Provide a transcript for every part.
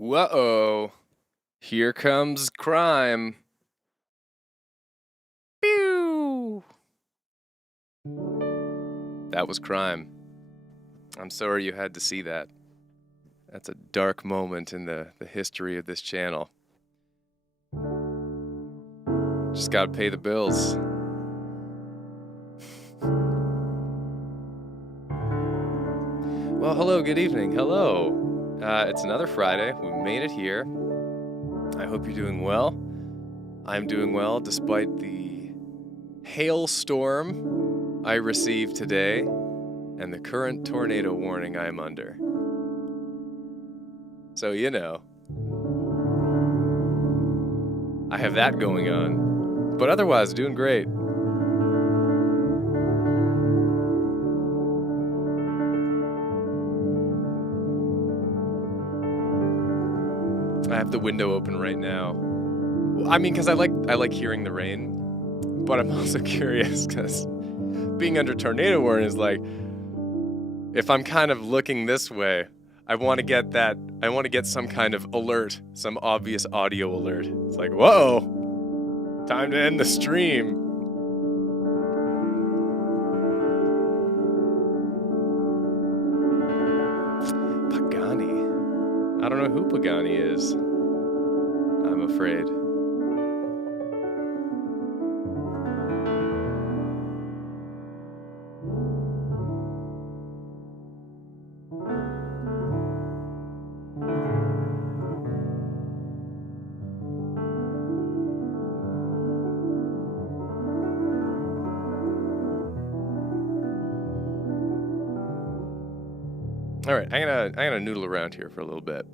Whoa, here comes crime. Pew! That was crime. I'm sorry you had to see that. That's a dark moment in the history of this channel. Just gotta pay the bills. Well, hello, good evening. Hello. It's another Friday. We made it here. I hope you're doing well. I'm doing well despite the hailstorm I received today and the current tornado warning I'm under. So, I have that going on. But otherwise, doing great. I have the window open right now. I mean, because I like hearing the rain, but I'm also curious because being under tornado warning is like, if I'm kind of looking this way, I want to get some kind of alert, some obvious audio alert. It's like, whoa, time to end the stream. Pagani. I don't know who Pagani is, I'm afraid. All right, I'm gonna noodle around here for a little bit.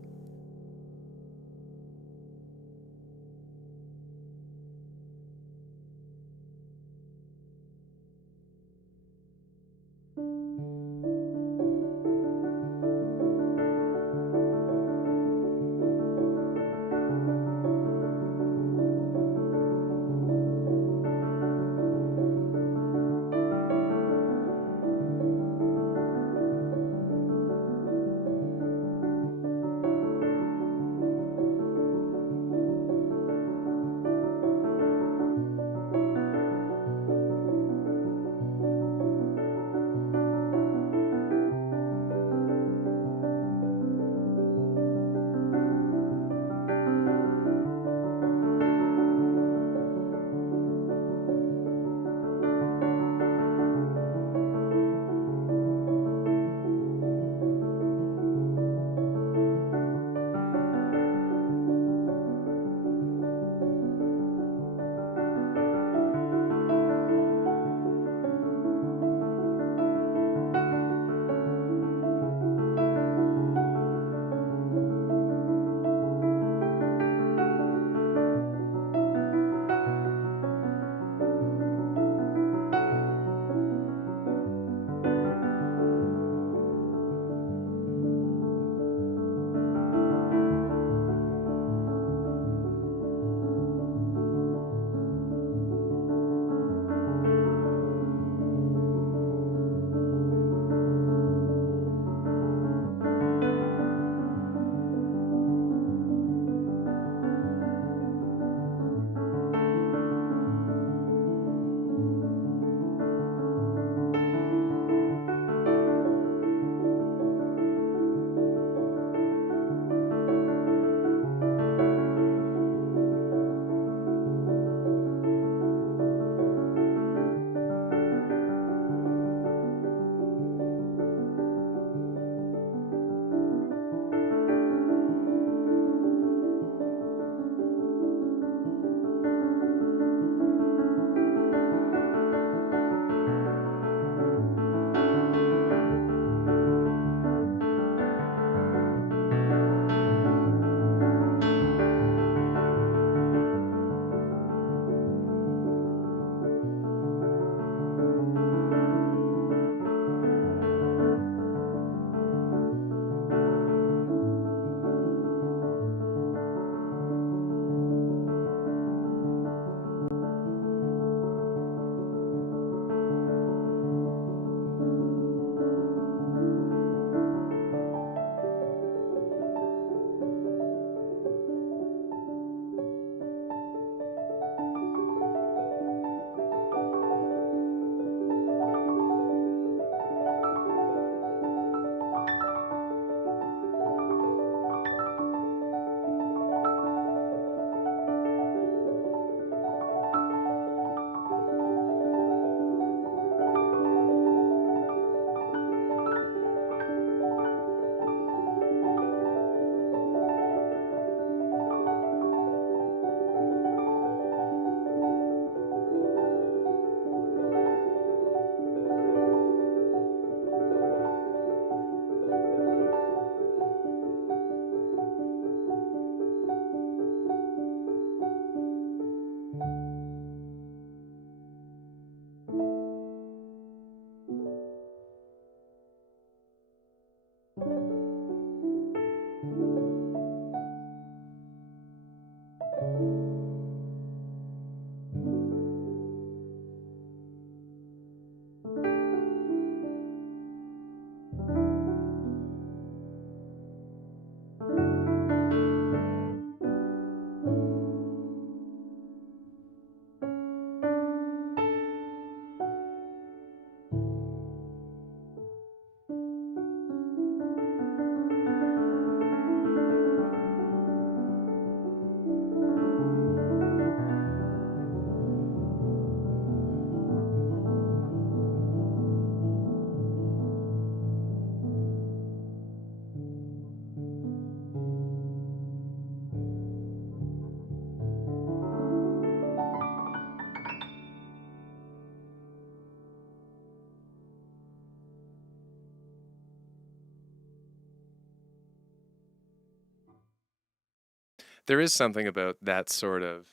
There is something about that sort of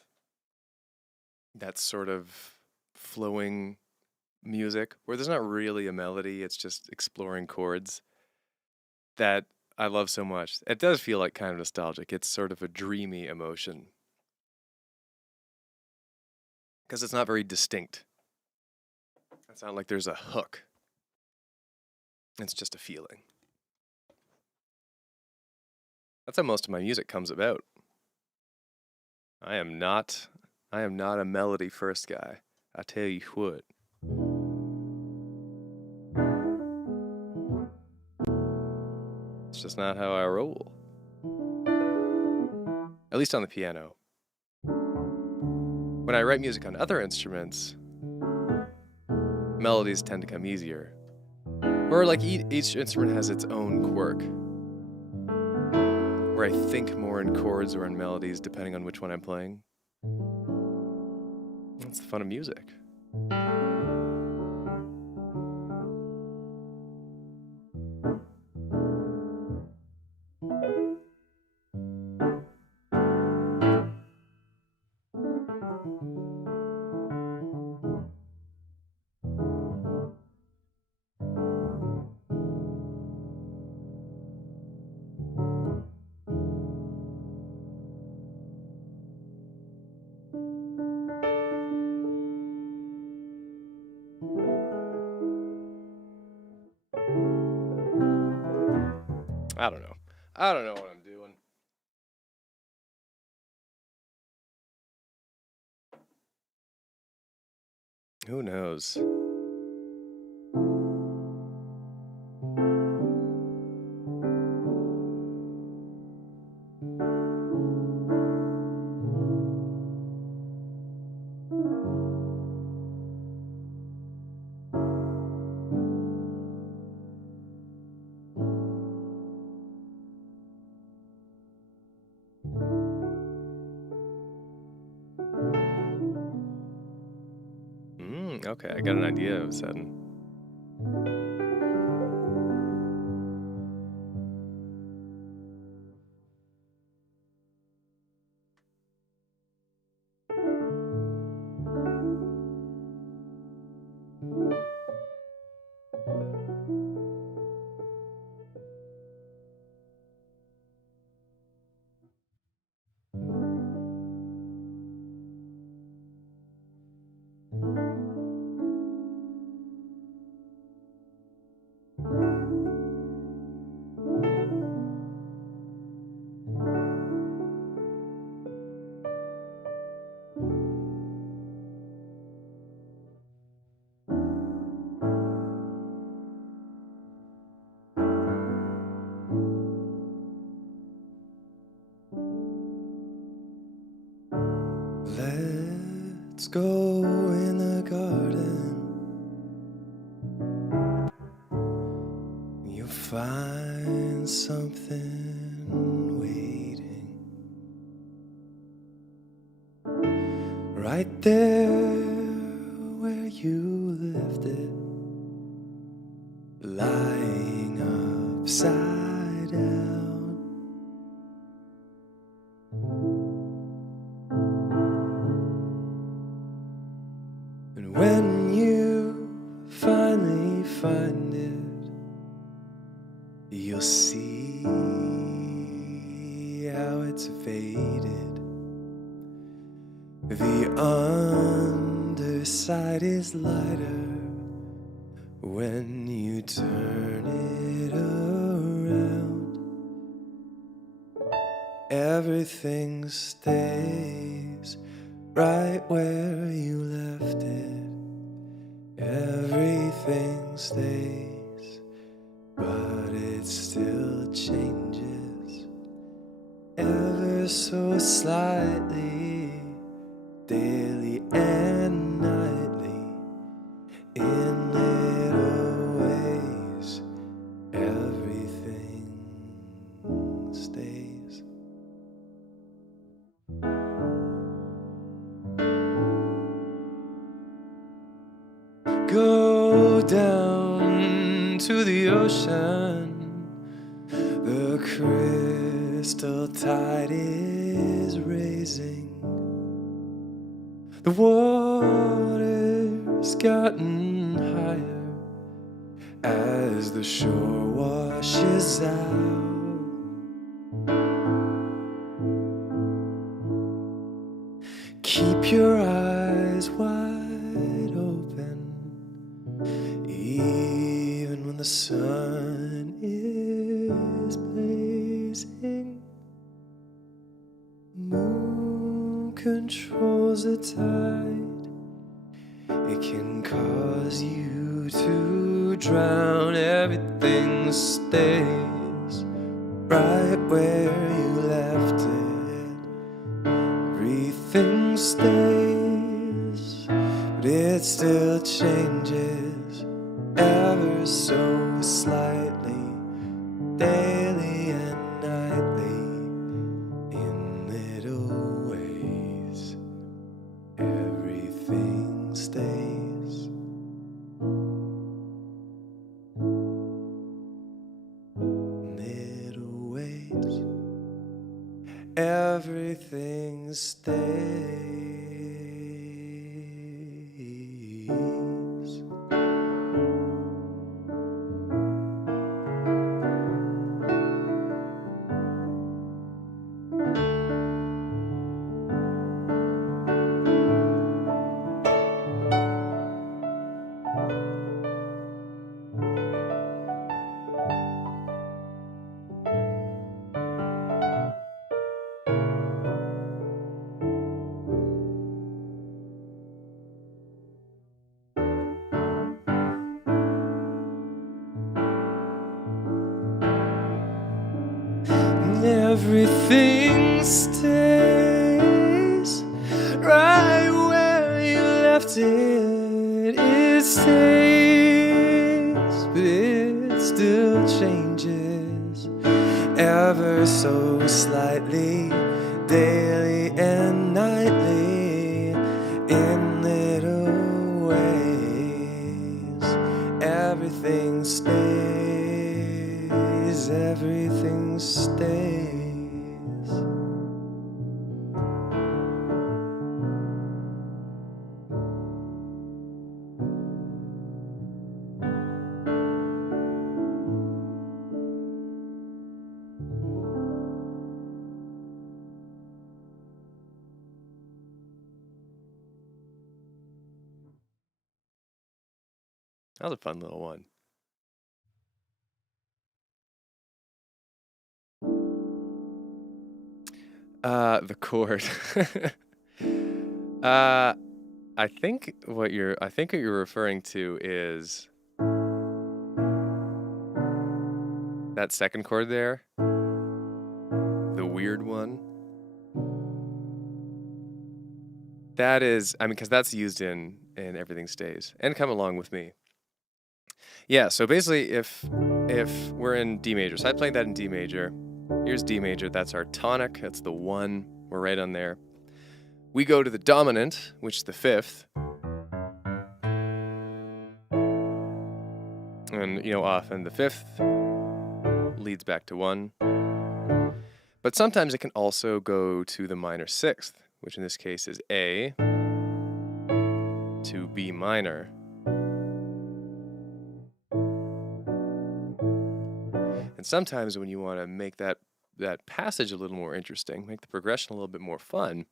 flowing music where there's not really a melody, it's just exploring chords that I love so much. It does feel like kind of nostalgic. It's sort of a dreamy emotion because it's not very distinct. It's not like there's a hook. It's just a feeling. That's how most of my music comes about. I am not a melody first guy. I tell you what. It's just not how I roll. At least on the piano. When I write music on other instruments, melodies tend to come easier. Or like each instrument has its own quirk. Where I think more in chords or in melodies depending on which one I'm playing. That's the fun of music. I don't know. I don't know what I'm doing. Who knows? Okay, I got an idea of a sudden. Let's go in the garden. You'll find something waiting right there where you left it, lying upside down. And when you finally find it, you'll see how it's faded. The underside is lighter when you turn it around. Everything stays right where you left it. Everything stays, but it still changes ever so slightly, daily and nightly, in little ways. Everything stays. Go down to the ocean, the crystal tide is is raising. The water's gotten higher as the shore washes out. Keep your eyes wide open, even when the sun is blazing. Moon controls the tide. It can cause you to drown. Everything stays right where you left it. Everything stays, but it still changes ever so slightly, daily and nightly, in little ways. Everything stays. Little ways. Everything stays. Everything stays right where you left it. It stays, but it still changes ever so slightly, daily and nightly, in little ways. Everything stays, everything stays. That was a fun little one. The chord. I think what you're referring to is that second chord there, the weird one. That is, I mean, because that's used in Everything Stays and Come Along With Me. Yeah, so basically, if we're in D major, so I played that in D major. Here's D major. That's our tonic. That's the 1. We're right on there. We go to the dominant, which is the 5th. And, often the 5th leads back to 1. But sometimes it can also go to the minor 6th, which in this case is A to B minor. And sometimes when you want to make that passage a little more interesting, make the progression a little bit more fun,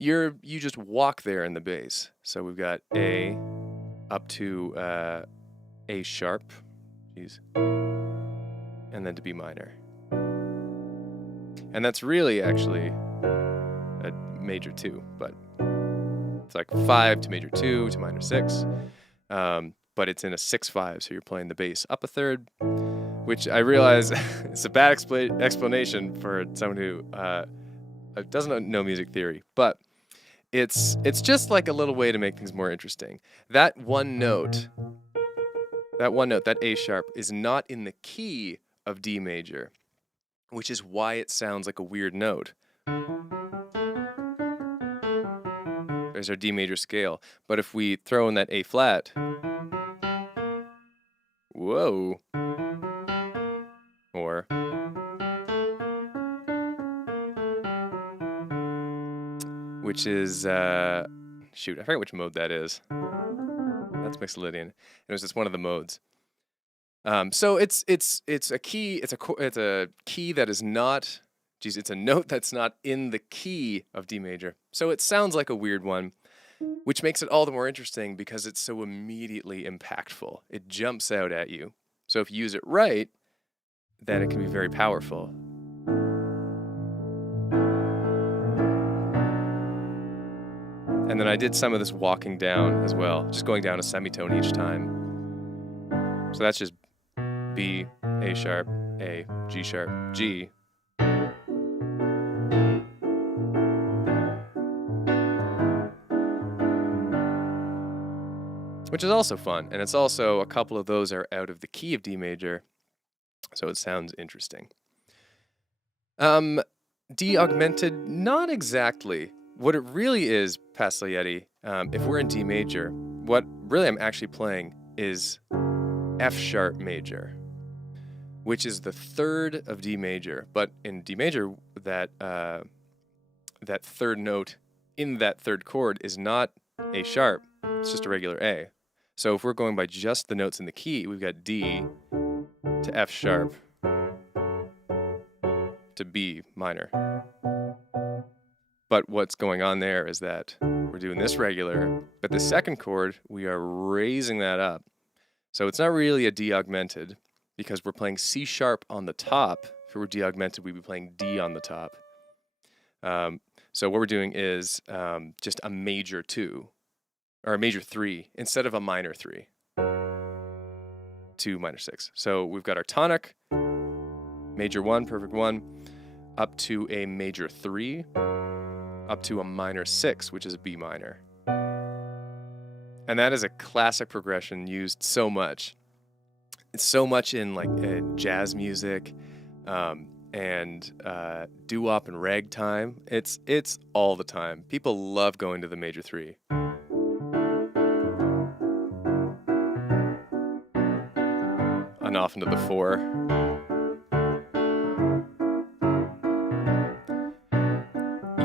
you just walk there in the bass. So we've got A up to A sharp, and then to B minor. And that's really actually a major 2, but it's like 5 to major 2 to minor 6. But it's in a 6/5, so you're playing the bass up a third, which I realize is a bad explanation for someone who doesn't know music theory, but it's just like a little way to make things more interesting. That one note, that A sharp, is not in the key of D major, which is why it sounds like a weird note. There's our D major scale. But if we throw in that A flat, whoa, or which is shoot, I forget which mode that is. That's Mixolydian. It's one of the modes. So it's a key. It's a key that is not. Geez, it's a note that's not in the key of D major. So it sounds like a weird one, which makes it all the more interesting because it's so immediately impactful. It jumps out at you. So if you use it right, then it can be very powerful. And then I did some of this walking down as well, just going down a semitone each time. So that's just B, A sharp, A, G sharp, G. Which is also fun, and it's also a couple of those are out of the key of D major, so it sounds interesting. D augmented, not exactly. What it really is, Pagliacetti, if we're in D major, what really I'm actually playing is F sharp major, which is the third of D major. But in D major, that third note in that third chord is not A sharp, it's just a regular A. So if we're going by just the notes in the key, we've got D to F sharp to B minor. But what's going on there is that we're doing this regular, but the second chord, we are raising that up. So it's not really a D augmented because we're playing C sharp on the top. If it were D augmented, we'd be playing D on the top. So what we're doing is just a major 2. Or a major 3 instead of a minor 3 to minor 6. So we've got our tonic, major 1, perfect 1, up to a major 3, up to a minor 6, which is a B minor. And that is a classic progression used so much. It's so much in like jazz music and doo-wop and ragtime. It's all the time. People love going to the major 3. And off into the 4.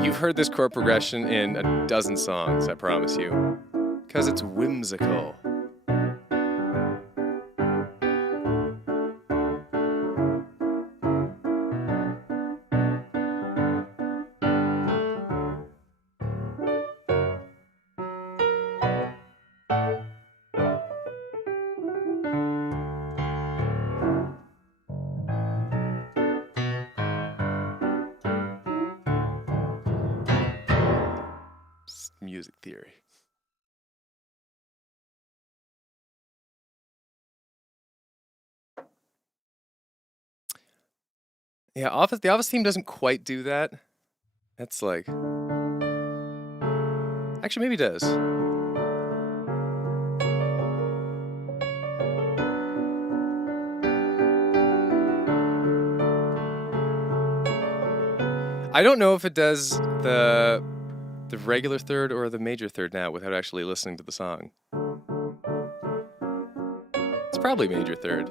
You've heard this chord progression in a dozen songs, I promise you, because it's whimsical. Music theory. Yeah, the Office theme doesn't quite do that. That's like... Actually, maybe it does. I don't know if it does the regular third or the major third now without actually listening to the song. It's probably major third.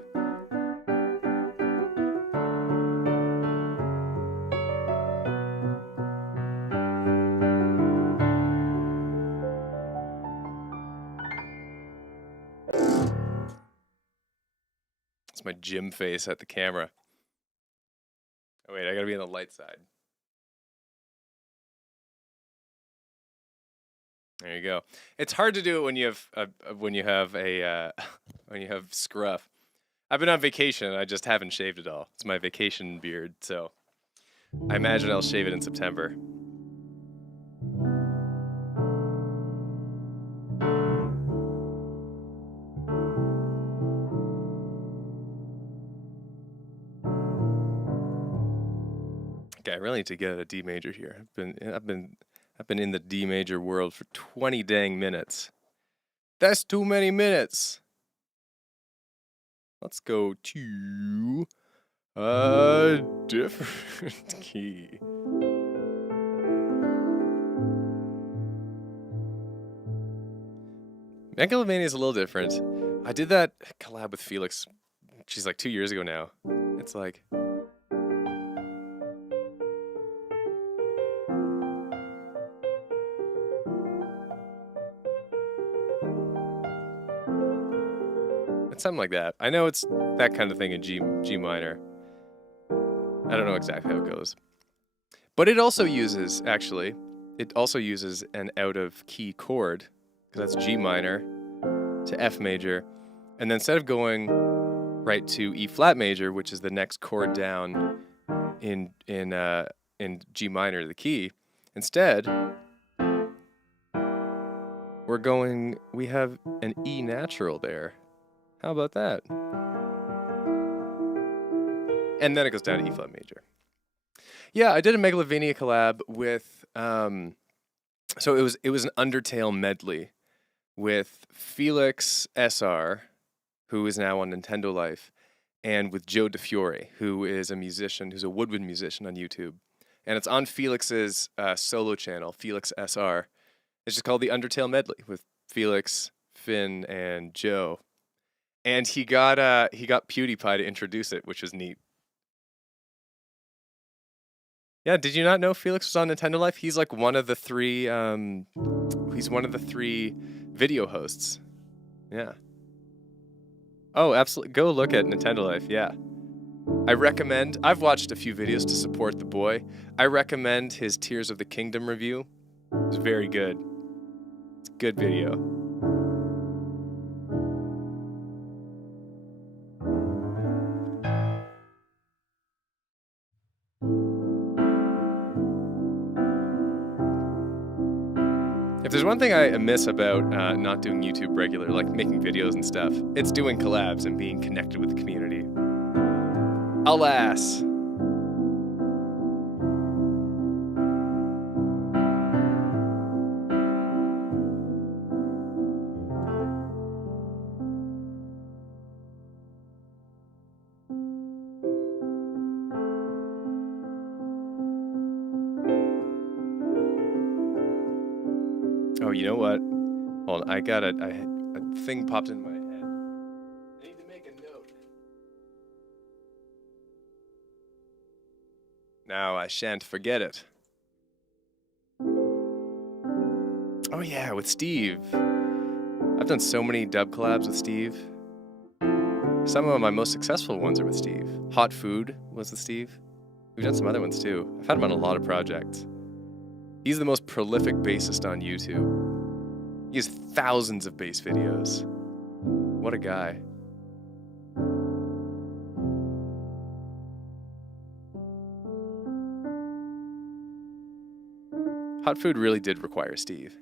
It's my gym face at the camera. Oh wait, I gotta be on the light side. There you go. It's hard to do it when you have scruff. I've been on vacation. I just haven't shaved it all. It's my vacation beard, so I imagine I'll shave it in September. Okay, I really need to get a D major here. I've been in the D major world for 20 dang minutes. That's too many minutes. Let's go to a different key. Megalomania is a little different. I did that collab with Felix. She's like 2 years ago now. It's like... It's something like that. I know it's that kind of thing in G minor. I don't know exactly how it goes. But it also uses, actually, an out of key chord, because that's G minor to F major. And then instead of going right to E flat major, which is the next chord down in G minor, the key, instead we have an E natural there. How about that? And then it goes down to E flat major. Yeah, I did a Megalovania collab with so it was an Undertale medley with Felix SR, who is now on Nintendo Life, and with Joe DeFiore, who is a musician, who's a woodwind musician on YouTube. And it's on Felix's solo channel, Felix SR. It's just called the Undertale medley with Felix, Finn, and Joe. And he got PewDiePie to introduce it, which was neat. Yeah, did you not know Felix was on Nintendo Life? He's like one of the three. He's one of the 3 video hosts. Yeah. Oh, absolutely. Go look at Nintendo Life. Yeah. I recommend. I've watched a few videos to support the boy. I recommend his Tears of the Kingdom review. It's very good. It's a good video. If there's one thing I miss about not doing YouTube regular, like making videos and stuff, it's doing collabs and being connected with the community. Alas. Oh, you know what? Hold on, a thing popped in my head. I need to make a note. Now I shan't forget it. Oh yeah, with Steve. I've done so many dub collabs with Steve. Some of my most successful ones are with Steve. Hot Food was with Steve. We've done some other ones too. I've had him on a lot of projects. He's the most prolific bassist on YouTube. He has thousands of bass videos. What a guy. Hot Food really did require Steve.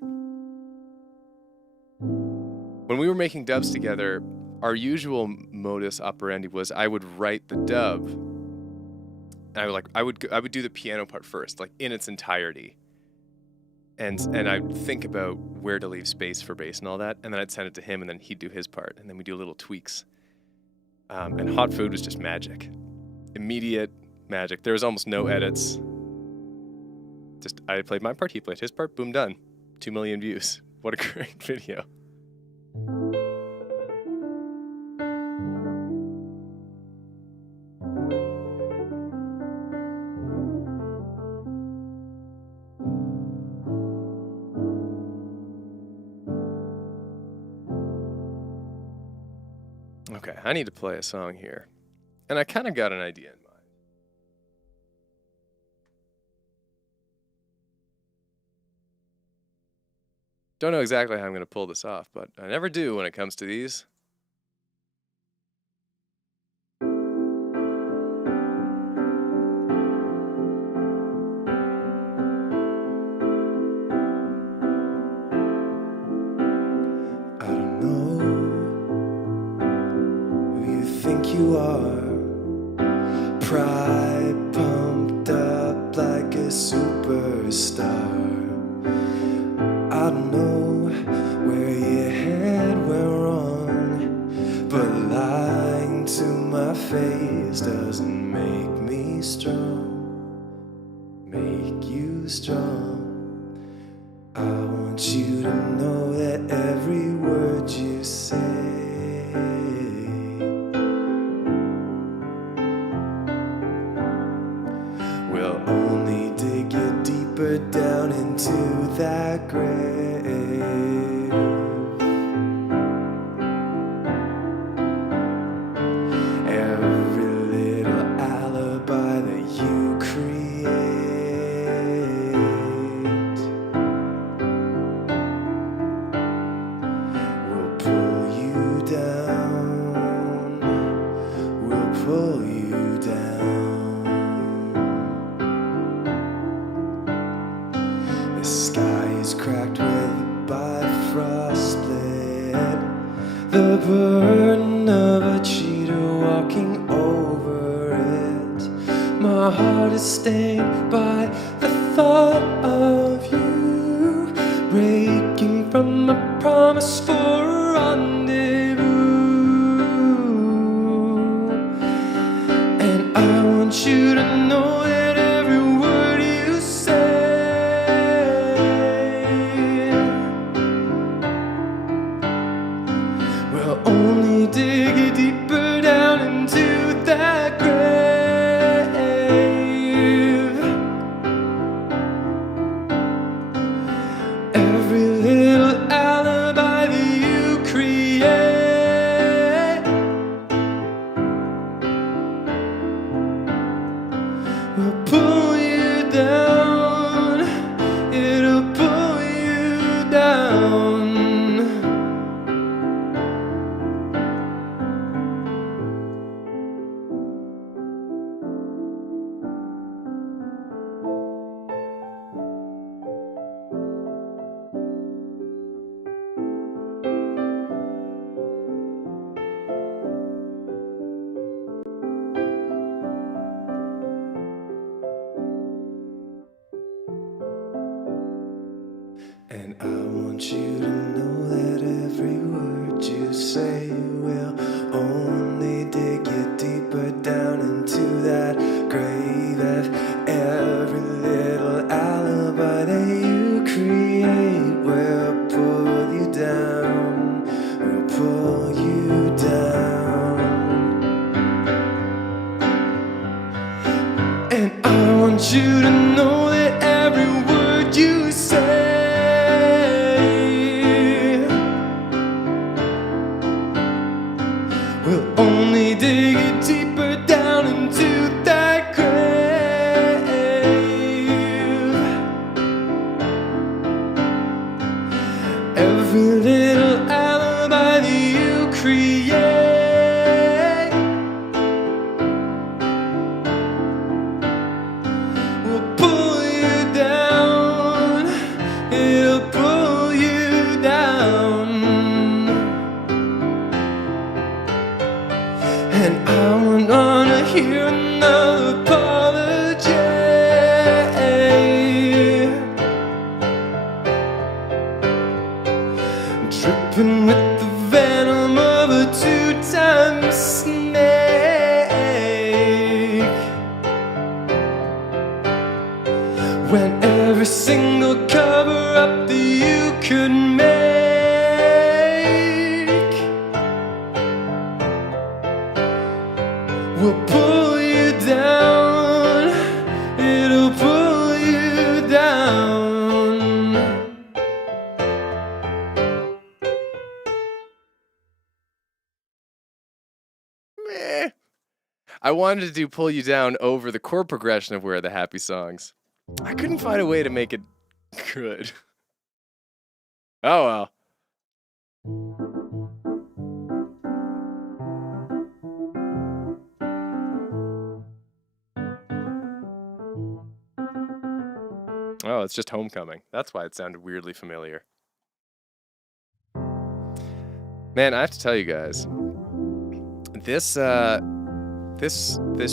When we were making dubs together, our usual modus operandi was I would write the dub. And I would do the piano part first, like in its entirety. And I'd think about where to leave space for bass and all that, and then I'd send it to him, and then he'd do his part, and then we'd do little tweaks. And Hot Food was just magic. Immediate magic. There was almost no edits. Just, I played my part, he played his part, boom, done. 2 million views. What a great video. Okay, I need to play a song here. And I kind of got an idea in mind. Don't know exactly how I'm going to pull this off, but I never do when it comes to these. I don't know who you think you are. Pride pumped up like a superstar. I don't know where your head went wrong, but lying to my face doesn't make me strong. Make you strong. I want you to know that every word you say will only dig you deeper down into that grave. down. We'll pull you down. The sky is cracked with a bifrost split. The burden of a cheater walking over it. My heart is stained by the thought of you, breaking from a promise for a rendezvous. And I want you to know that every word you say will only dig you deeper down into that grave. Every little alibi that you create will pull you down. It'll pull you down. And I want you to know that every word you say will only dig you deeper down into that grave. Every little alibi that you create will pull you down, will pull you down. And I want you to know that every word you say will only dig you deeper down into that grave. Every little alibi that you create will pull you down. It'll pull you down. And I wouldn't wanna hear another apology. I'm dripping with the venom of a two-time snake. When every single cover-up that you could make will pull you down. It'll pull you down. Meh. I wanted to do Pull You Down over the chord progression of Where Are the Happy Songs. I couldn't find a way to make it good. Oh well. Oh, it's just Homecoming. That's why it sounded weirdly familiar. Man, I have to tell you guys, this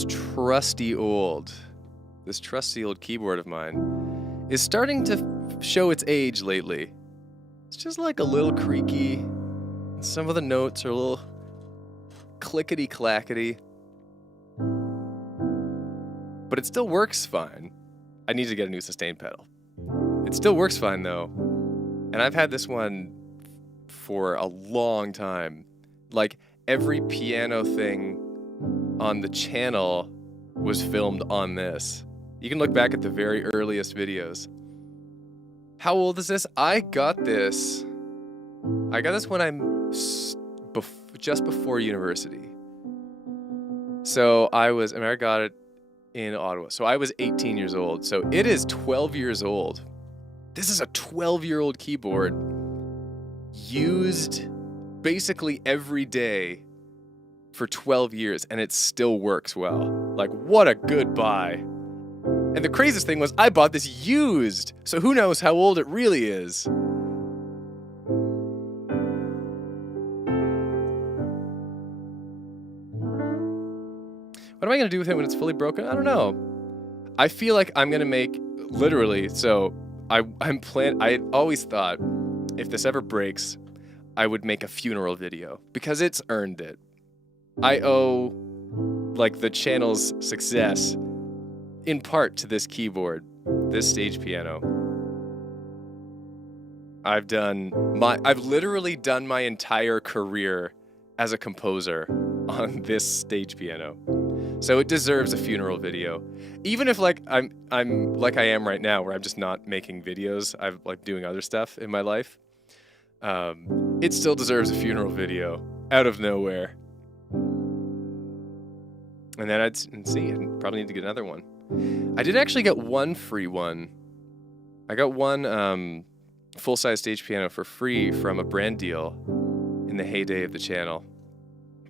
trusty old keyboard of mine is starting to show its age lately. It's just like a little creaky. Some of the notes are a little clickety clackety, but it still works fine. I need to get a new sustain pedal. It still works fine though, and I've had this one for a long time. Like every piano thing on the channel was filmed on this. You can look back at the very earliest videos. How old is this? I got this when I'm just before university. So I got it in Ottawa. So I was 18 years old. So it is 12 years old. This is a 12-year-old keyboard used basically every day for 12 years, and it still works well. Like, what a good buy. And the craziest thing was I bought this used, so who knows how old it really is. What am I going to do with it when it's fully broken? I don't know. I feel like I'm going to make, literally, so I always thought if this ever breaks, I would make a funeral video because it's earned it. I owe, like, the channel's success in part to this keyboard, this stage piano. I've literally done my entire career as a composer on this stage piano. So it deserves a funeral video. Even if like I'm like I am right now, where I'm just not making videos, I'm like doing other stuff in my life. It still deserves a funeral video out of nowhere. And then I'd probably need to get another one. I did actually get one free one. I got one full-size stage piano for free from a brand deal in the heyday of the channel.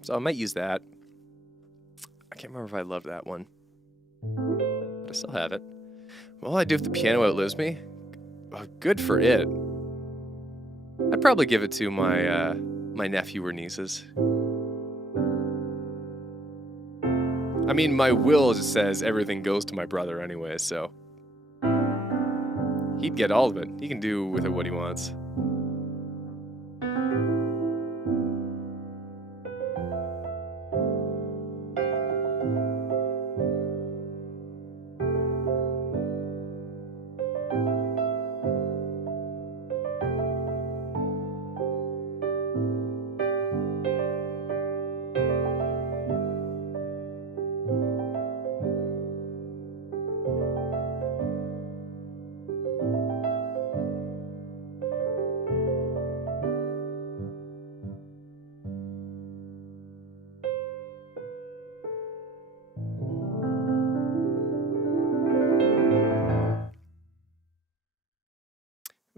So I might use that. I can't remember if I love that one, but I still have it. What will I do if the piano outlives me? Oh, good for it. I'd probably give it to my my nephew or nieces. I mean, my will just says everything goes to my brother anyway, so he'd get all of it. He can do with it what he wants.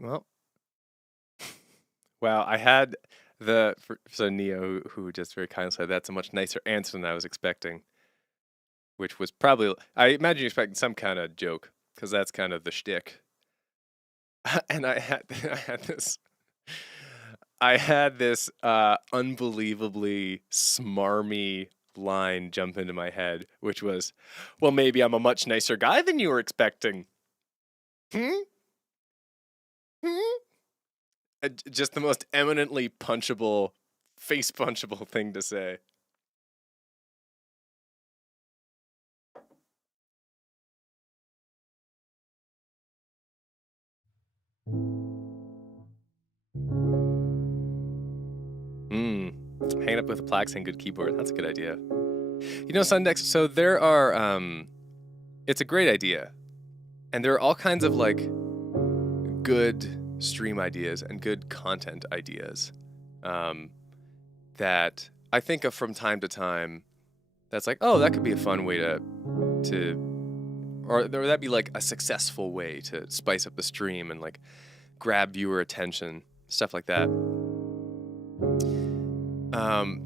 Well, wow, I had so Neo, who just very kindly said that's a much nicer answer than I was expecting, which was probably, I imagine you're expecting some kind of joke, because that's kind of the shtick. And I had this unbelievably smarmy line jump into my head, which was, well, maybe I'm a much nicer guy than you were expecting. Just the most eminently punchable, face punchable thing to say. Hanging up with a plaque saying good keyboard. That's a good idea. You know, Sundex, so there are, it's a great idea. And there are all kinds of, like, good stream ideas and good content ideas that I think of from time to time. That's like, oh, that could be a fun way or that'd be like a successful way to spice up the stream and like grab viewer attention, stuff like that.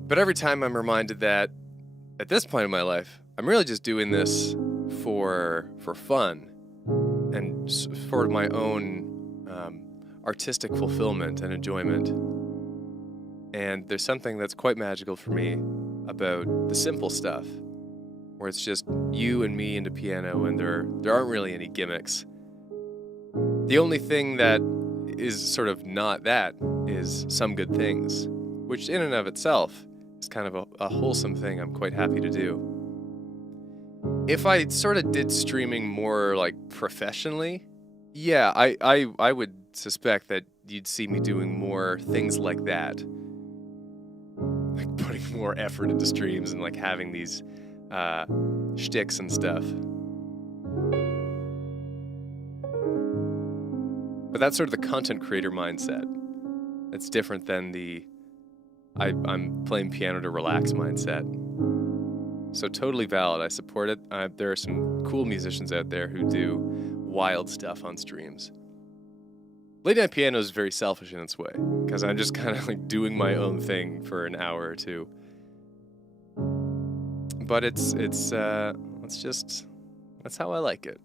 But every time I'm reminded that at this point in my life, I'm really just doing this for fun and for my own artistic fulfillment and enjoyment. And there's something that's quite magical for me about the simple stuff, where it's just you and me and the piano, and there aren't really any gimmicks. The only thing that is sort of not that is some good things, which in and of itself is kind of a wholesome thing I'm quite happy to do. If I sort of did streaming more like professionally, yeah, I would suspect that you'd see me doing more things like that. Like putting more effort into streams and like having these shticks and stuff. But that's sort of the content creator mindset. It's different than the I'm playing piano to relax mindset. So totally valid. I support it. There are some cool musicians out there who do wild stuff on streams. Late night piano is very selfish in its way because I'm just kind of like doing my own thing for an hour or two. But it's just that's how I like it.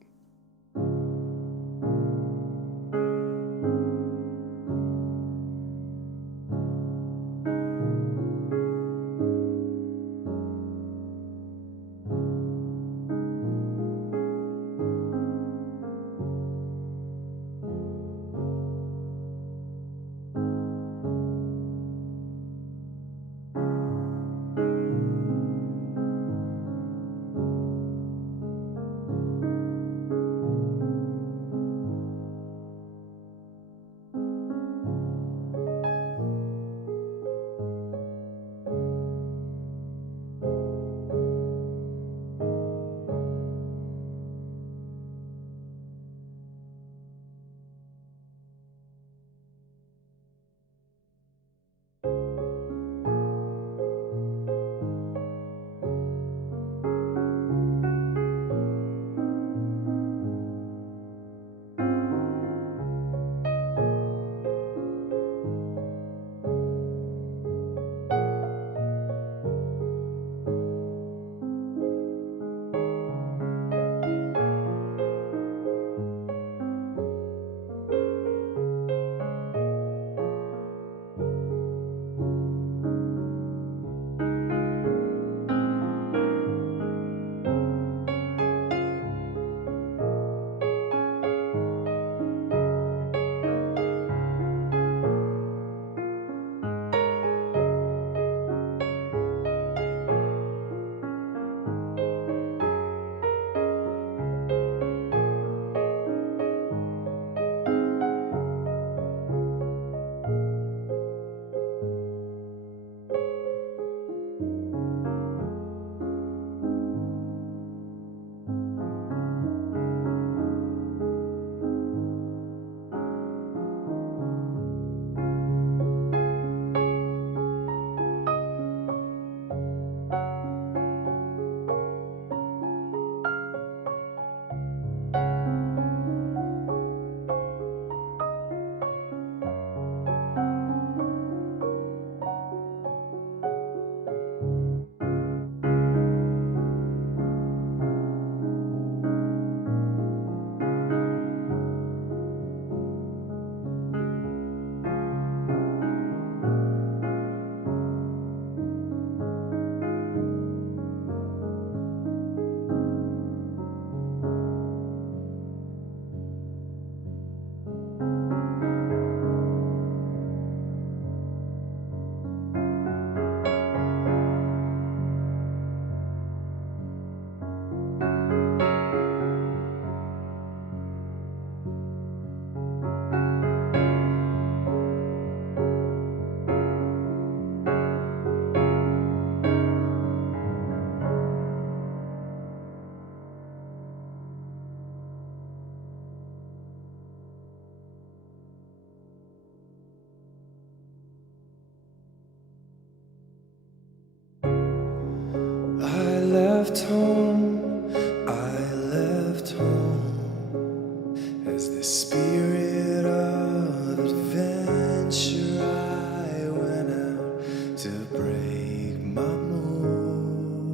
left home, I left home as the spirit of adventure. I went out to break my mold,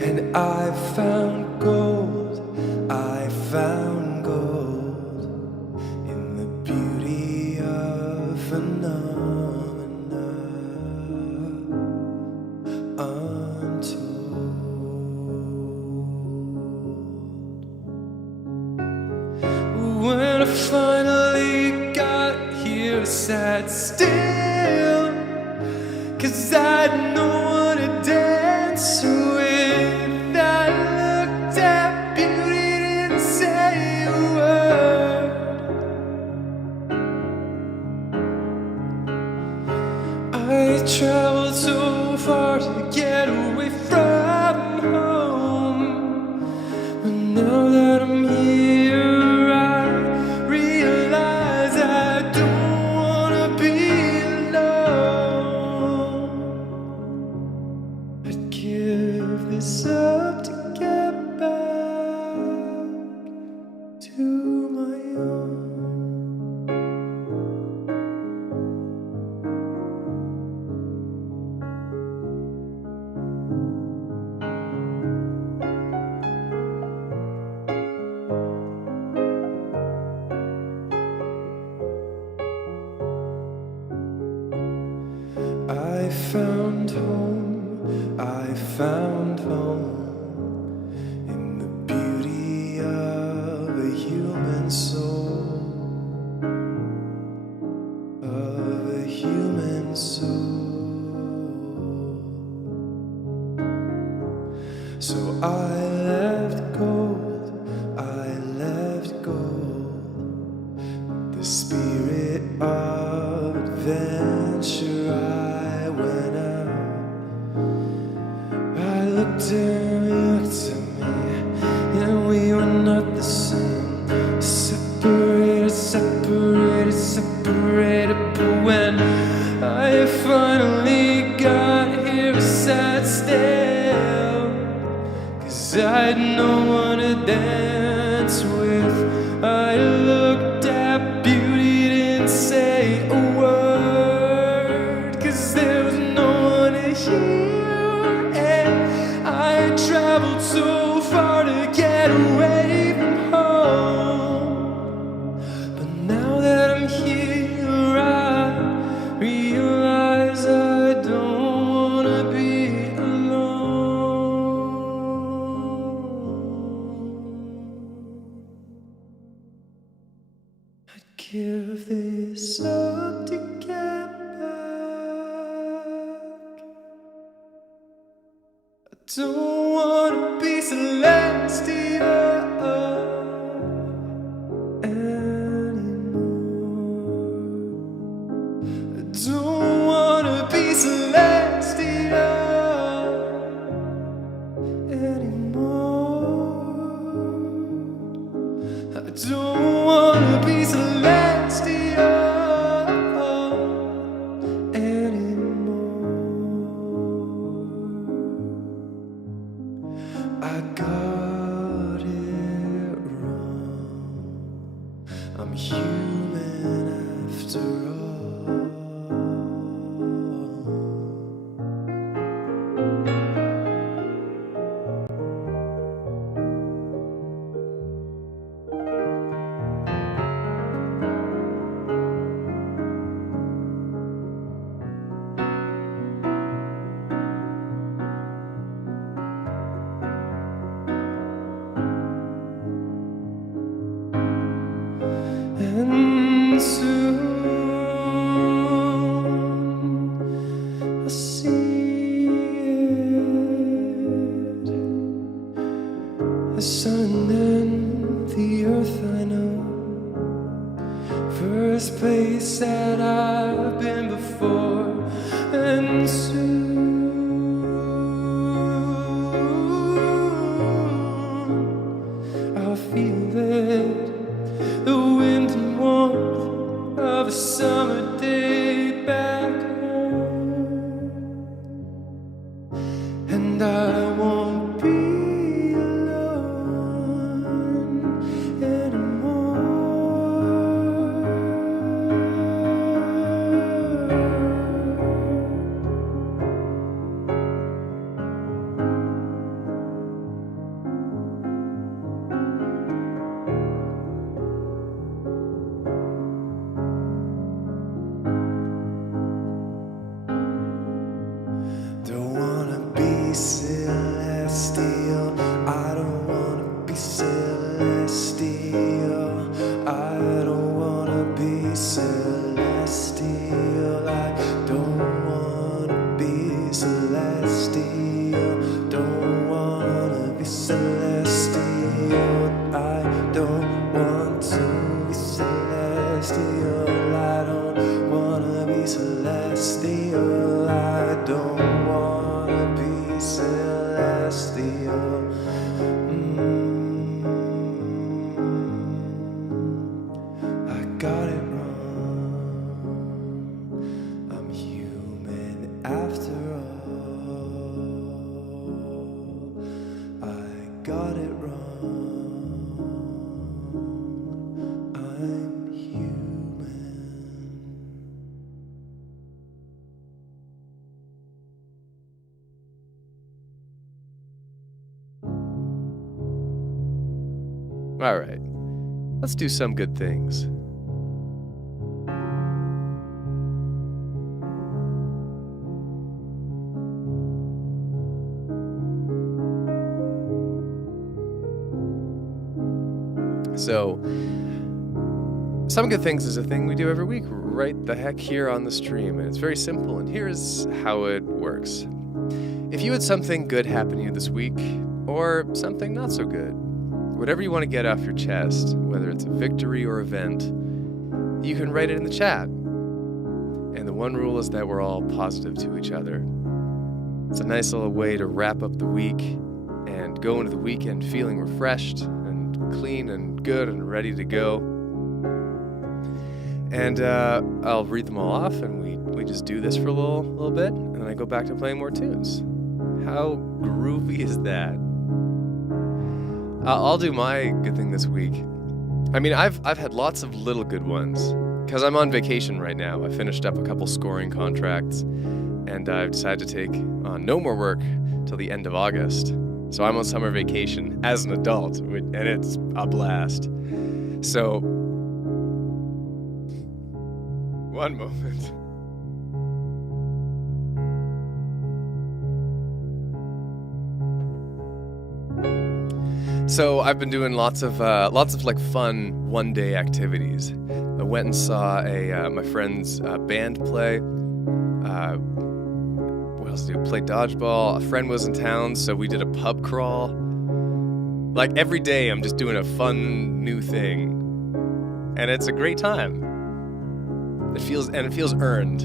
and I found gold, I found gold in the beauty of phenomena untold. When I finally got here, I sat still, 'cause I had no one to dance with. I looked at beauty, didn't say a word. I traveled so far to get away from home, but now that I'm here, I realize I don't wanna be alone. I'd give this up to get back found home, I found home in the beauty of a human soul, of a human soul. So I left gold, I left gold, the spirit of adventure. I went out, I looked and you looked at me, and we were not the same. Separated, separated, separated. But when I finally got here, I sat still, 'cause I had no one to dance with. I looked at beauty, didn't say a word, 'cause there was no one to hear. And I traveled so far to get away from home. But now that I'm here, I realize I don't wanna be I'd give this up to get back. I don't wanna be celestial anymore. I don't wanna be celestial anymore. I don't wanna be celestial anymore. I got it wrong. I'm human after all. And soon I'll see it, the sun and the earth I know, first place that I've been before. And soon I'll feel it, the wind and warmth of a summer day back home. And I won't be alone anymore. Don't wanna be celestial. I don't wanna be celestial. I don't wanna be celestial. I don't wanna be celestial. Don't wanna be celestial. I don't want to be celestial. I don't wanna be celestial. I don't wanna be celestial. I got it wrong. I'm human after all. I got it wrong. I'm human. All right, let's do some good things. So, Some Good Things is a thing we do every week, right the heck here on the stream, and it's very simple, and here's how it works. If you had something good happen to you this week, or something not so good, whatever you want to get off your chest, whether it's a victory or event, you can write it in the chat. And the one rule is that we're all positive to each other. It's a nice little way to wrap up the week and go into the weekend feeling refreshed and clean and good and ready to go. And I'll read them all off, and we just do this for a little bit, and then I go back to playing more tunes. How groovy is that? I'll do my good thing this week. I mean, I've had lots of little good ones, because I'm on vacation right now. I finished up a couple scoring contracts, and I've decided to take on no more work till the end of August. So I'm on summer vacation as an adult, and it's a blast. So, one moment. So I've been doing lots of like fun one-day activities. I went and saw my friend's band play. What else did I do? Played dodgeball. A friend was in town, so we did a pub crawl. Like every day, I'm just doing a fun new thing, and it's a great time. It feels earned.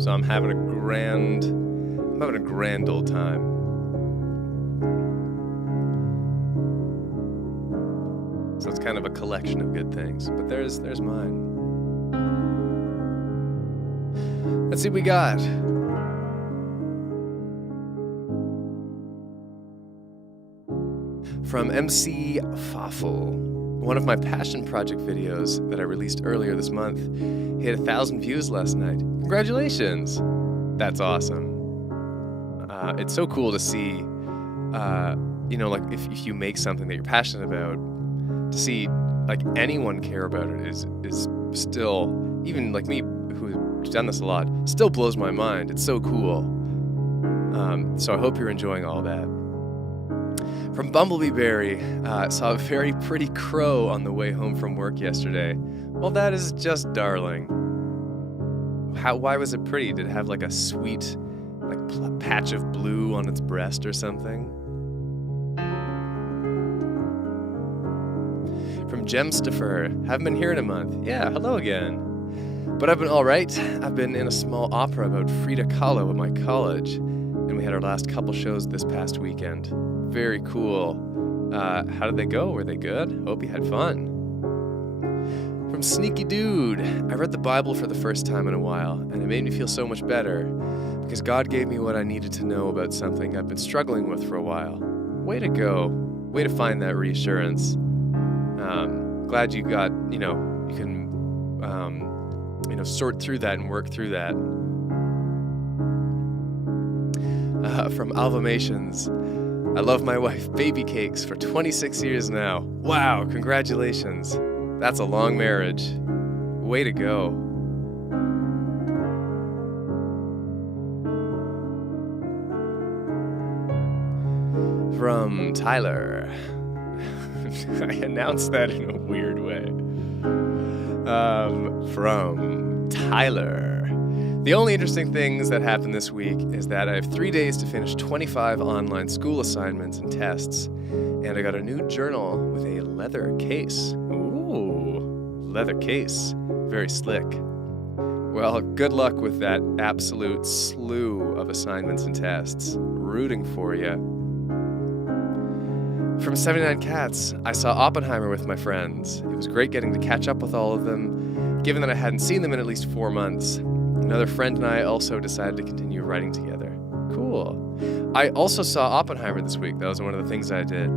So I'm having a grand old time. So it's kind of a collection of good things, but there's mine. Let's see what we got. From MC Fawful. One of my passion project videos that I released earlier this month hit 1,000 views last night. Congratulations! That's awesome. It's so cool to see, like if you make something that you're passionate about, to see like anyone care about it is still, even like me who's done this a lot, still blows my mind. It's so cool. So I hope you're enjoying all that. From Bumblebee Berry, saw a very pretty crow on the way home from work yesterday. Well, that is just darling. Why was it pretty? Did it have like a sweet patch of blue on its breast or something? From Gemstifer, haven't been here in a month. Yeah, hello again. But I've been all right. I've been in a small opera about Frida Kahlo at my college, and we had our last couple shows this past weekend. Very cool. How did they go? Were they good? Hope you had fun. From Sneaky Dude, I read the Bible for the first time in a while, and it made me feel so much better, because God gave me what I needed to know about something I've been struggling with for a while. Way to go. Way to find that reassurance. Glad you got, you can, sort through that and work through that. From Alvamations, I love my wife Baby Cakes for 26 years now. Wow, congratulations. That's a long marriage. Way to go. From Tyler. I announced that in a weird way. From Tyler. The only interesting things that happened this week is that I have 3 days to finish 25 online school assignments and tests, and I got a new journal with a leather case. Ooh, leather case. Very slick. Well, good luck with that absolute slew of assignments and tests. Rooting for you. From 79 Cats, I saw Oppenheimer with my friends. It was great getting to catch up with all of them, given that I hadn't seen them in at least 4 months. Another friend and I also decided to continue writing together. Cool. I also saw Oppenheimer this week. That was one of the things I did.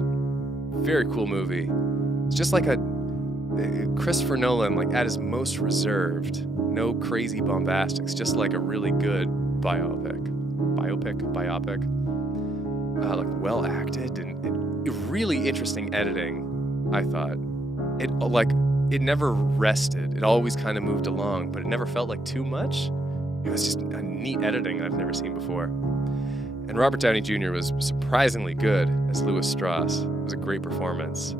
Very cool movie. It's just like a Christopher Nolan, like at his most reserved. No crazy bombastics, just like a really good biopic. Like well acted and really interesting editing, I thought. It never rested. It always kind of moved along, but it never felt like too much. It was just a neat editing I've never seen before. And Robert Downey Jr. was surprisingly good as Louis Strauss. It was a great performance.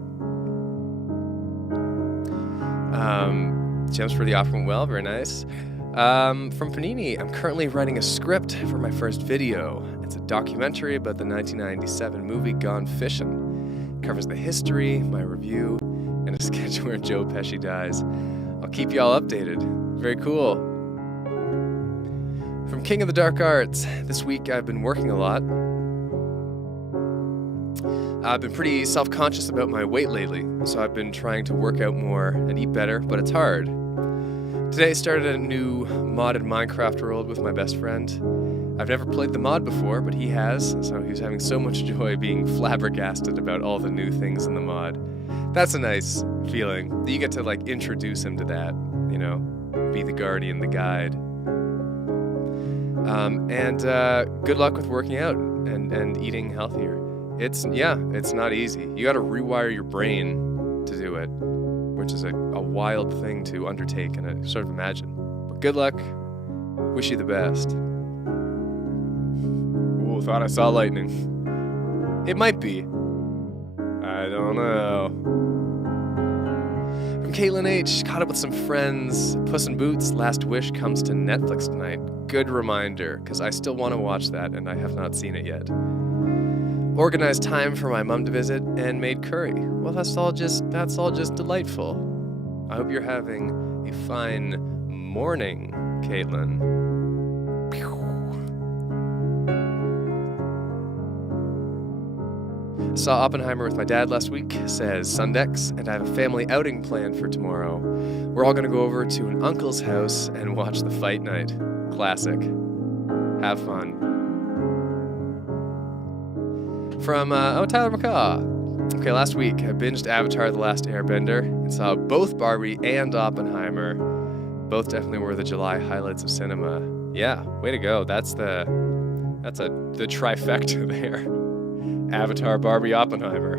Gems for the Opera went well, very nice. From Panini, I'm currently writing a script for my first video. It's a documentary about the 1997 movie Gone Fishin'. It covers the history, my review, and a sketch where Joe Pesci dies. I'll keep y'all updated. Very cool. From King of the Dark Arts, this week I've been working a lot. I've been pretty self-conscious about my weight lately, so I've been trying to work out more and eat better, but it's hard. Today I started a new modded Minecraft world with my best friend. I've never played the mod before, but he has, so he was having so much joy being flabbergasted about all the new things in the mod. That's a nice feeling. You get to like introduce him to that, you know, be the guardian, the guide. Good luck with working out and eating healthier. It's not easy. You gotta rewire your brain to do it, which is a wild thing to undertake and sort of imagine. But good luck. Wish you the best. Ooh, thought I saw lightning. It might be. I don't know. From Caitlin H, caught up with some friends. Puss in Boots: Last Wish comes to Netflix tonight. Good reminder, because I still want to watch that and I have not seen it yet. Organized time for my mom to visit and made curry. Well, that's all just delightful. I hope you're having a fine morning, Caitlin. Saw Oppenheimer with my dad last week, says Sundex, and I have a family outing planned for tomorrow. We're all gonna go over to an uncle's house and watch the fight night. Classic. Have fun. From Tyler McCaw. Okay, last week I binged Avatar: The Last Airbender and saw both Barbie and Oppenheimer. Both definitely were the July highlights of cinema. Yeah, way to go. That's the trifecta there. Avatar, Barbie, Oppenheimer.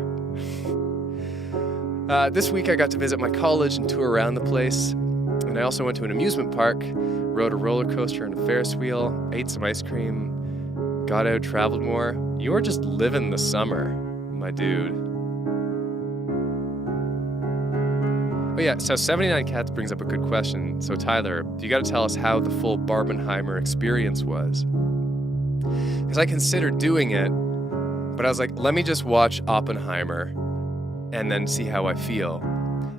This week I got to visit my college and tour around the place. And I also went to an amusement park, rode a roller coaster and a Ferris wheel, ate some ice cream, got out, traveled more. You are just living the summer, my dude. Oh yeah, so 79 Cats brings up a good question. So Tyler, you gotta tell us how the full Barbenheimer experience was. Because I considered doing it, but I was like, let me just watch Oppenheimer and then see how I feel.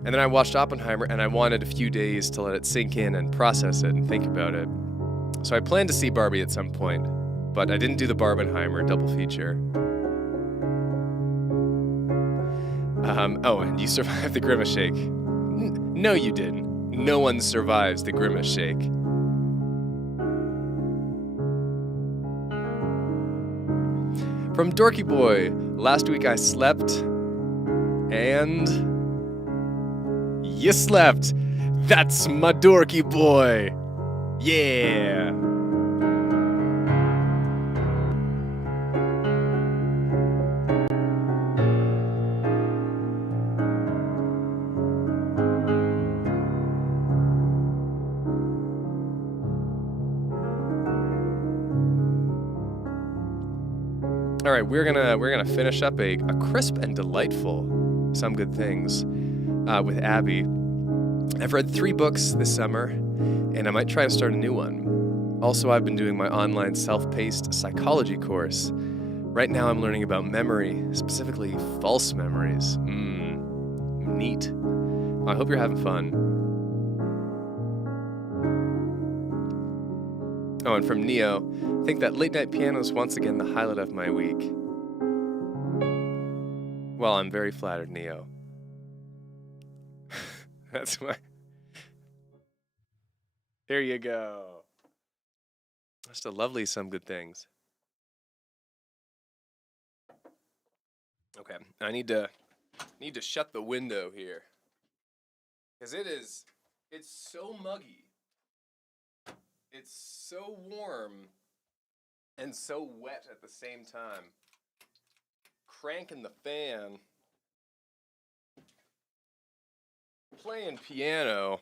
And then I watched Oppenheimer and I wanted a few days to let it sink in and process it and think about it. So I planned to see Barbie at some point, but I didn't do the Barbenheimer double feature. And you survived the Grimace Shake. No, you didn't. No one survives the Grimace Shake. From Dorky Boy, last week I slept, and you slept. That's my Dorky Boy. Yeah. All right, we're gonna finish up a crisp and delightful Some Good Things with Abby. I've read 3 books this summer, and I might try to start a new one. Also, I've been doing my online self-paced psychology course. Right now, I'm learning about memory, specifically false memories. Neat. I hope you're having fun. Oh, and from Neo, I think that late night piano is once again the highlight of my week. Well, I'm very flattered, Neo. That's my... Here you go. Just a lovely Some Good Things. Okay, I need to shut the window here. Because it's so muggy. It's so warm and so wet at the same time. Cranking the fan. Playing piano.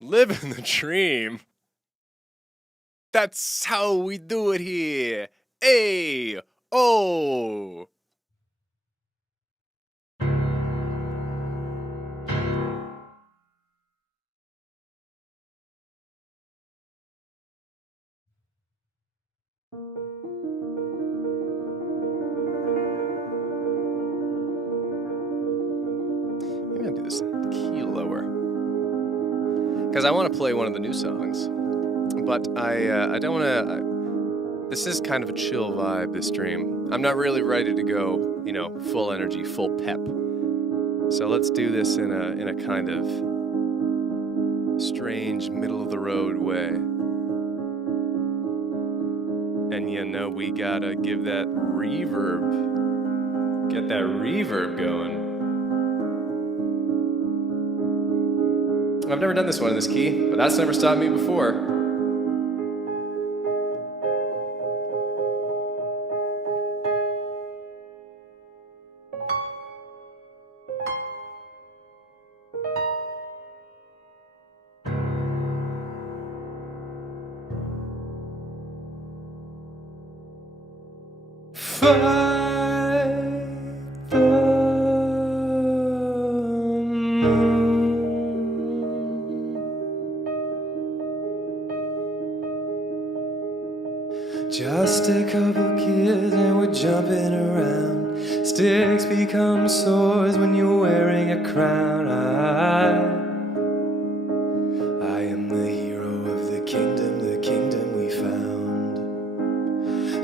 Living the dream. That's how we do it here. Hey, oh. because I want to play one of the new songs, but I don't want to. This is kind of a chill vibe, this stream. I'm not really ready to go, full energy, full pep. So let's do this in a kind of strange, middle of the road way. And we gotta give that reverb, get that reverb going. I've never done this one in this key, but that's never stopped me before. Fight the moon. Just a couple kids and we're jumping around. Sticks become swords when you're wearing a crown. I am the hero of the kingdom we found.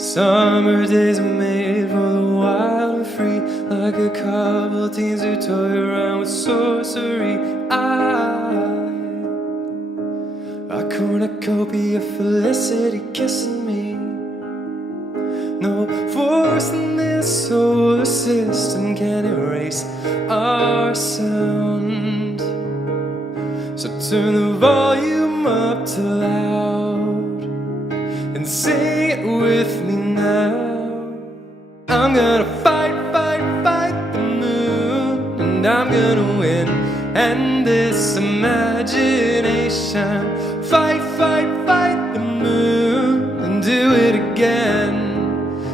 Summer days are made for the wild and free, like a couple teens who toy around with sorcery. A cornucopia of felicity kissing me. No force in this solar system can erase our sound. So turn the volume up to loud and sing it with me now. I'm gonna fight the moon, and I'm gonna win. And this imagination, fight the moon, and do it again.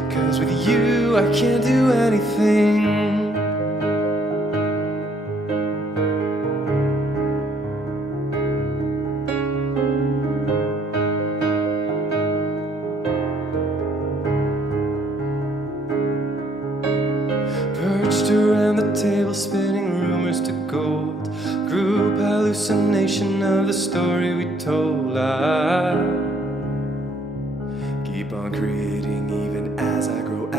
'Cause with you I can't do anything. Around the table, spinning rumors to gold. Group hallucination of the story we told. I keep on creating even as I grow old.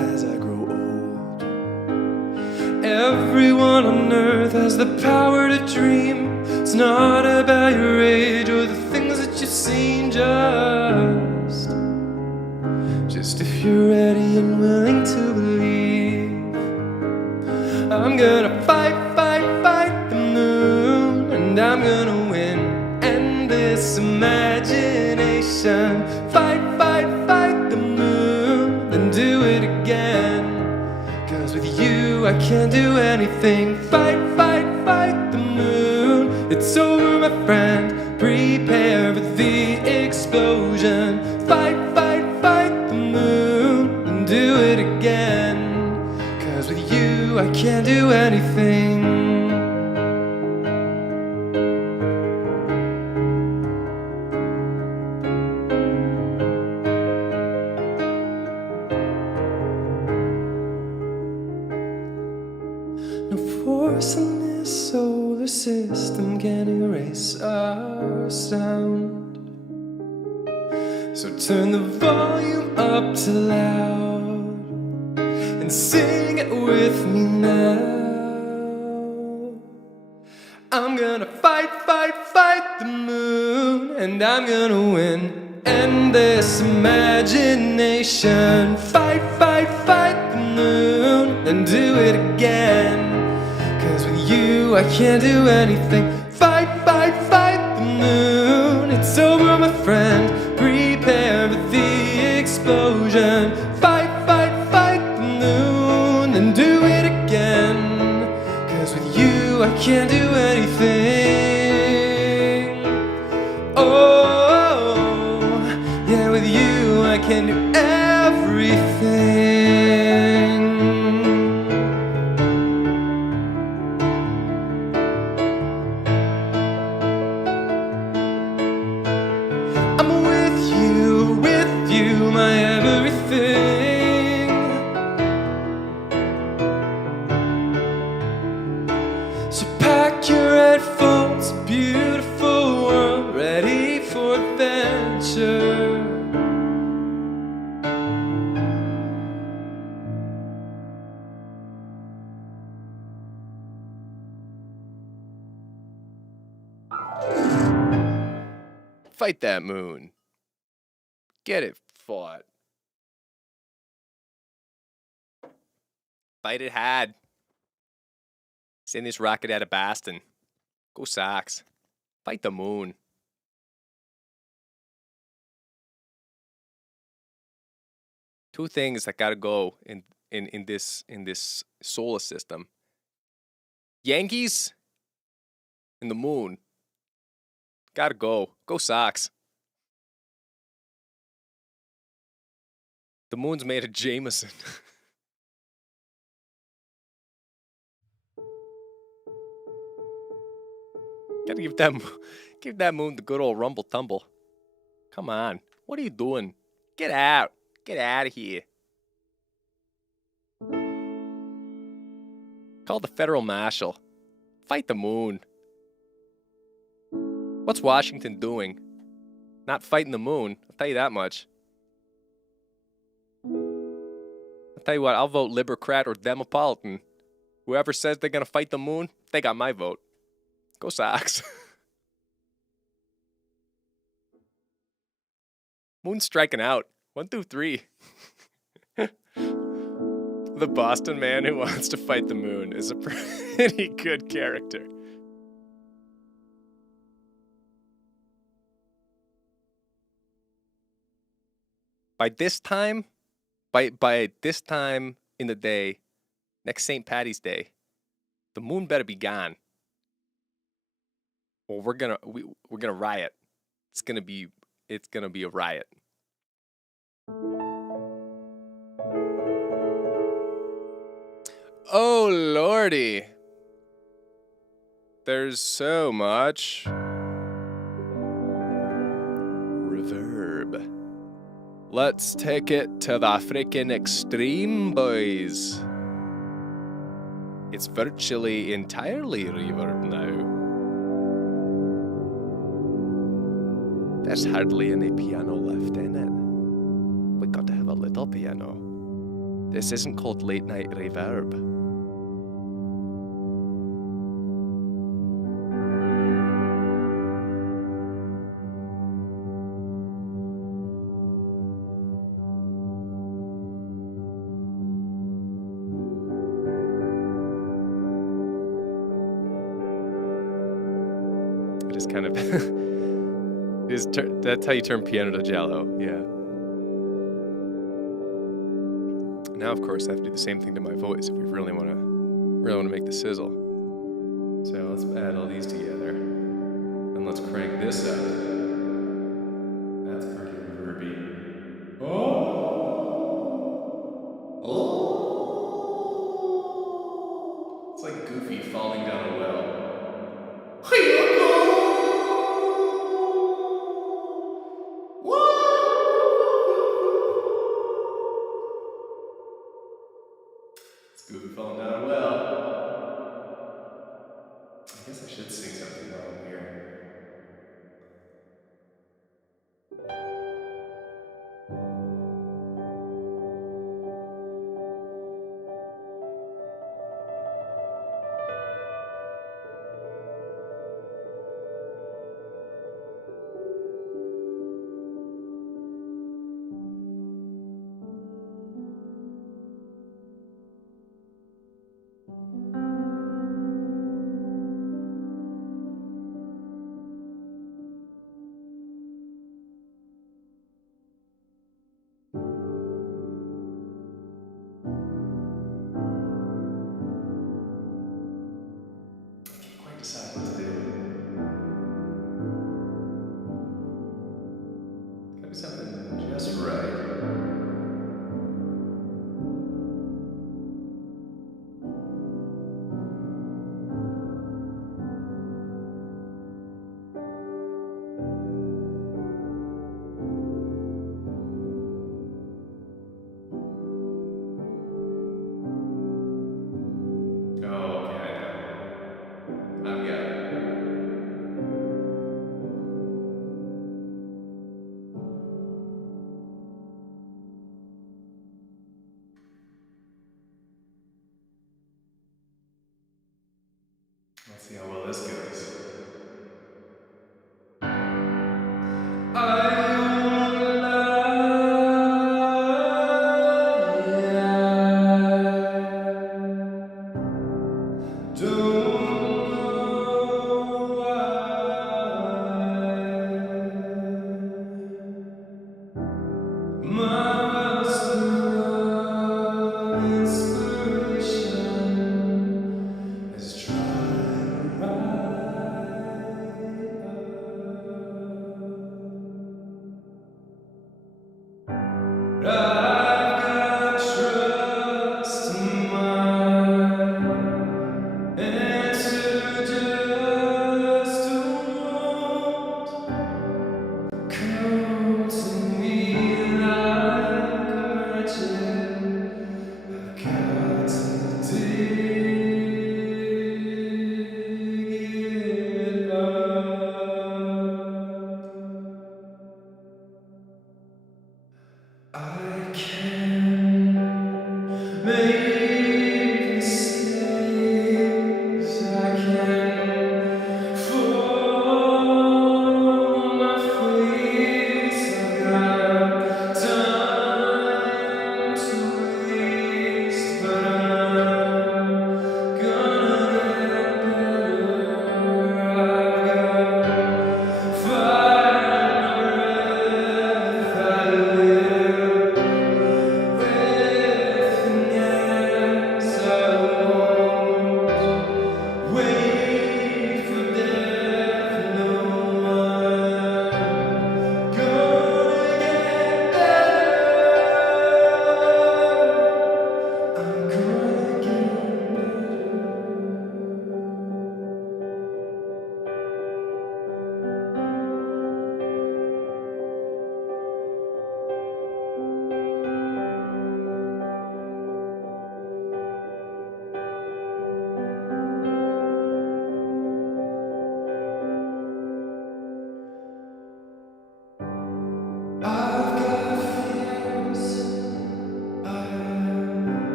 Everyone on earth has the power to dream. It's not about your age or the things that you've seen. Just if you're ready and willing to believe. I'm gonna fight the moon, and I'm gonna win. And this imagination, fight the moon, then do it again. 'Cause with you I can't do anything. Fight the moon. It's over, my friend. Prepare for the explosion. Fight the moon, then do it again. 'Cause with you I can't do anything. No force in this solar system can erase our sound. So turn the volume up to loud and sing it with me now. I'm gonna fight the moon, and I'm gonna win. And this imagination, fight the moon, and do it again. 'Cause with you I can't do anything. Fight the moon. It's over, my friend. Prepare for the explosion. Fight the moon, and do it again. 'Cause with you I can't do anything. Oh, yeah, with you I can do everything. I'm with you, my everything. So pack Fight that moon. Get it fought. Fight it hard. Send this rocket out of Boston. Go Sox. Fight the moon. Two things that gotta go in this solar system. Yankees and the moon. Gotta go. Go Sox. The moon's made of Jameson. Gotta give that moon the good old rumble tumble. Come on. What are you doing? Get out. Get out of here. Call the federal marshal. Fight the moon. What's Washington doing? Not fighting the moon. I'll tell you that much. I'll tell you what, I'll vote Libercrat or Demopolitan. Whoever says they're gonna fight the moon, they got my vote. Go Sox. Moon's striking out. 1, 2, 3. The Boston man who wants to fight the moon is a pretty good character. By this time in the day, next St. Patty's Day, the moon better be gone. Or we're gonna riot. It's gonna be a riot. Oh lordy. There's so much reverb. Let's take it to the freaking extreme, boys. It's virtually entirely reverb now. There's hardly any piano left in it. We got to have a little piano. This isn't called late night reverb. It is kind of that's how you turn piano to jello, yeah. Now, of course, I have to do the same thing to my voice if we really want to make the sizzle. So let's add all these together, and let's crank this up. That's pretty reverby. Oh! It's like Goofy falling down a well. It's Goofy falling down a well. I guess I should sing something while I'm here.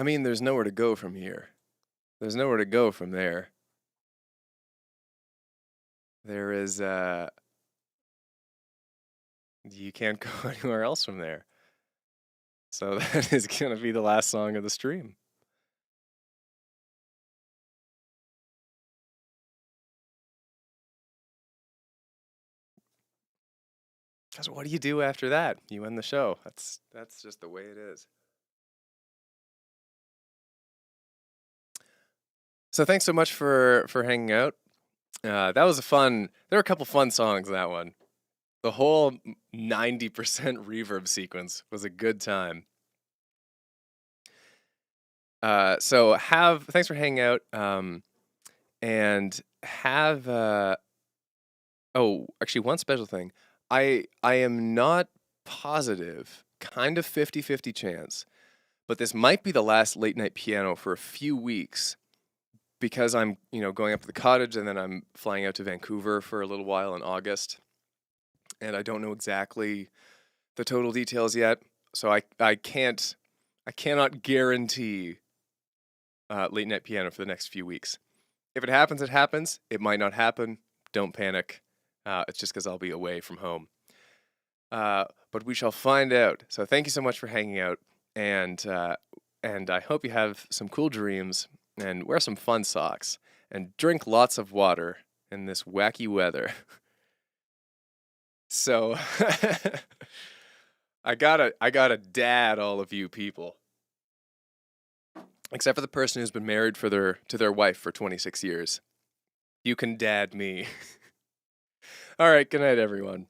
I mean, there's nowhere to go from here. There's nowhere to go from there. There is, you can't go anywhere else from there. So that is going to be the last song of the stream. Because what do you do after that? You end the show. That's just the way it is. So thanks so much for hanging out. That was a fun. There were a couple fun songs in that one. The whole 90% reverb sequence was a good time. So thanks for hanging out. And have actually one special thing. I am not positive, kind of 50-50 chance, but this might be the last late night piano for a few weeks because I'm, going up to the cottage and then I'm flying out to Vancouver for a little while in August. And I don't know exactly the total details yet, so I cannot guarantee late night piano for the next few weeks. If it happens, it happens. It might not happen. Don't panic. It's just because I'll be away from home. But we shall find out. So thank you so much for hanging out, and I hope you have some cool dreams and wear some fun socks and drink lots of water in this wacky weather. So I gotta dad all of you people. Except for the person who's been married to their wife for 26 years. You can dad me. All right, good night, everyone.